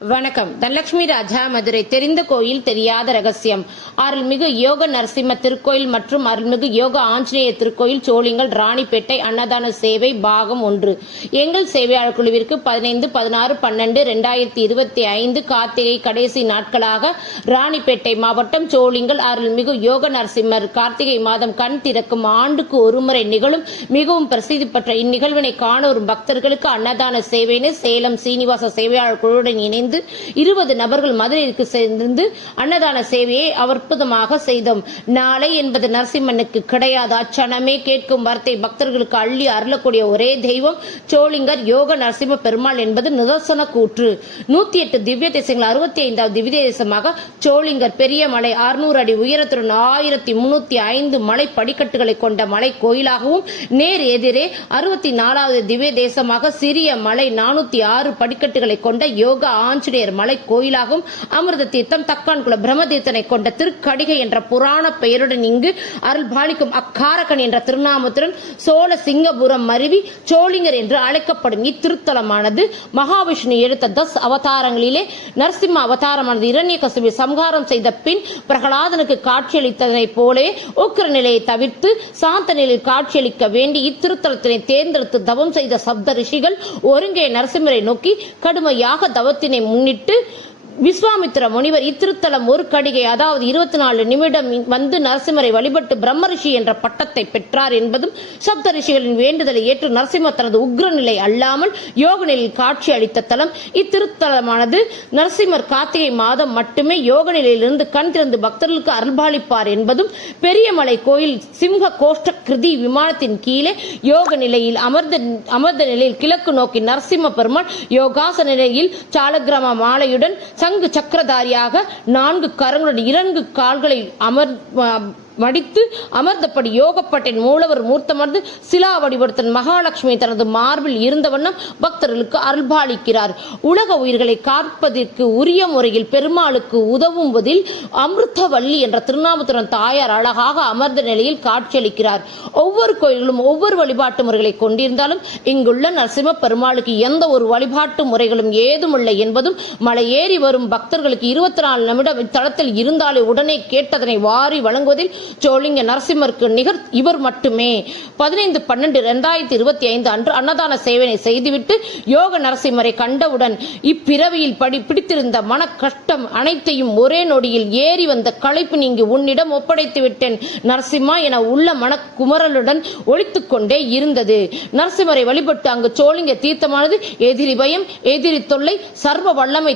வணக்கம். தனலட்சுமி ராஜா, மதுரை. தெரிந்த கோயில் தெரியாத ரகசியம். அருள்மிகு யோக நரசிம்ம திருக்கோயில் மற்றும் அருள்மிகு யோக ஆஞ்சநேய திருக்கோயில், சோளிங்கல், ராணிப்பேட்டை. அன்னதான சேவை பாகம் 1. எங்கள் சேவையாளர் குழுவிற்கு 15, 16, 12, 2025 கார்த்திகை கடைசி நாட்களாக ராணிப்பேட்டை மாவட்டம் சோளிங்கல் அருள்மிகு யோக நரசிம்மர் கார்த்திகை மாதம் கண் திறக்கும் ஆண்டுக்கு ஒருமுறை நிகழும் மிகவும் பிரசித்தி பெற்ற இந்நிகழ்வினை காண வரும் பக்தர்களுக்கு அன்னதான சேவையினை சேலம் சீனிவாச சேவையாளர் குழுவுடன் இணைந்து 20 நபர்கள் மதுரைக்கு சேர்ந்து அன்னதான சேவையை அற்புதமாக செய்தோம். நாளை என்பது நரசிம்மனுக்கு கிடையாது. அச்சனமே கேட்கும் வார்த்தை பக்தர்களுக்கு அள்ளி அருளக்கூடிய ஒரே தெய்வம் சோளிங்கர் யோக நரசிம்ம பெருமாள் என்பது நிதர்சன கூற்று. 108 திவ்ய தேசங்கள் 65வது திவ்ய தேசமாக சோளிங்கர் பெரிய மலை 600 அடி உயரத்துடன் 1305 மலை படிக்கட்டுகளை கொண்ட மலை கோயிலாகவும், நேர் எதிரே 64வது திவ்ய தேசமாக சிறிய மலை 406 படிக்கட்டுகளை கொண்ட யோக ஆஞ்சநேயர் மலை கோயிலாகவும், அமிர்த தீர்த்தம் தக்கான்குள பிரம்மதீர்த்தனை கொண்ட திருக்கடிகை என்ற புராண பெயருடன் இங்கு அருள்பாலிக்கும் அக்காரகன் என்ற திருநாமத்துடன் சோழ சிங்கபுரம் மருவி சோளிங்கர் என்று அழைக்கப்படும் இத்திருத்தலமானது மகாவிஷ்ணு எடுத்த 10 அவதாரங்களிலே நரசிம்ம அவதாரமானது இரண்யகசிபை சம்ஹாரம் செய்த பின் பிரகலாதனுக்கு காட்சியளித்ததை போலே உக்கிர நிலையை தவிர்த்து சாந்த நிலையில் காட்சியளிக்க வேண்டி இத்திருத்தலத்தினை தேர்ந்தெடுத்து தவம் செய்த சப்த ரிஷிகள் ஒருங்கே நரசிம்மரை நோக்கி கடுமையாக தவத்தினை முன்னிட்டு விஸ்வாமித்திர முனிவர் இத்திருத்தலம் ஒரு கடிகை, அதாவது 24 நிமிடம் வந்து நரசிம்மரை வழிபட்டு பிரம்மரிஷி என்ற பட்டத்தை பெற்றார் என்பதும், சப்த ரிஷிகளின் வேண்டுதலை ஏற்று நரசிம்மர் தனது உக்ர நிலை அல்லாமல் யோக நிலையில் காட்சி அளித்த தலம் இத்திருத்தலமானது. நரசிம்மர் கார்த்திகை மாதம் மட்டுமே யோக நிலையிலிருந்து கண் திறந்து பக்தர்களுக்கு அருள்பாலிப்பார் என்பதும், பெரியமலை கோயில் சிம்ஹ கோஷ்ட கிருதி விமானத்தின் கீழே யோக நிலையில் அமர்ந்த நிலையில் கிழக்கு நோக்கி நரசிம்ம பெருமாள் யோகாசன நிலையில் சாலக்கிராம மாலையுடன் சங்கு சக்கரதாரியாக 4 கரங்களுடன் 2 கால்களை மடித்து அமர்ந்தபடி யோகப்பட்டின் மூலவர் மூர்த்தமர்ந்து சிலா வடிவடுத்தன் மகாலட்சுமி தனது மார்பில் இருந்த வண்ணம் பக்தர்களுக்கு அருள்பாலிக்கிறார். உலக உயிர்களை காப்பதற்கு உரிய முறையில் பெருமாளுக்கு உதவுவதில் அமிர்தவல்லி என்ற திருநாமத்துடன் தாயார் அழகாக அமர்ந்த நிலையில் காட்சியளிக்கிறார். ஒவ்வொரு கோயில்களும் ஒவ்வொரு வழிபாட்டு முறைகளை கொண்டிருந்தாலும் இங்குள்ள நரசிம்ம பெருமாளுக்கு எந்த ஒரு வழிபாட்டு முறைகளும் ஏதுமில்லை என்பதும், மலை ஏறி வரும் பக்தர்களுக்கு 24 நிமிடம் இத்தலத்தில் இருந்தாலே உடனே கேட்டதனை வாரி வழங்குவதில் சோளிங்க நரசிம்மருக்கு நிகர் இவர் மட்டுமே. 15/12/2025 அன்று அன்னதான சேவனை செய்துவிட்டு யோக நரசிம்மரை கண்டவுடன் இப்பிறவியில் பிடித்திருந்த மன கஷ்டம் அனைத்தையும் ஒரே நொடியில் ஏறி வந்த களைப்பு நீங்கி உன்னிடம் ஒப்படைத்து விட்டேன் நரசிம்மா என உள்ள மனக்குமரலுடன் ஒழித்துக் கொண்டே இருந்தது. நரசிம்மரை வழிபட்டு அங்கு சோளிங்க தீர்த்தமானது எதிரி பயம், எதிரி தொல்லை, சர்வ வல்லமை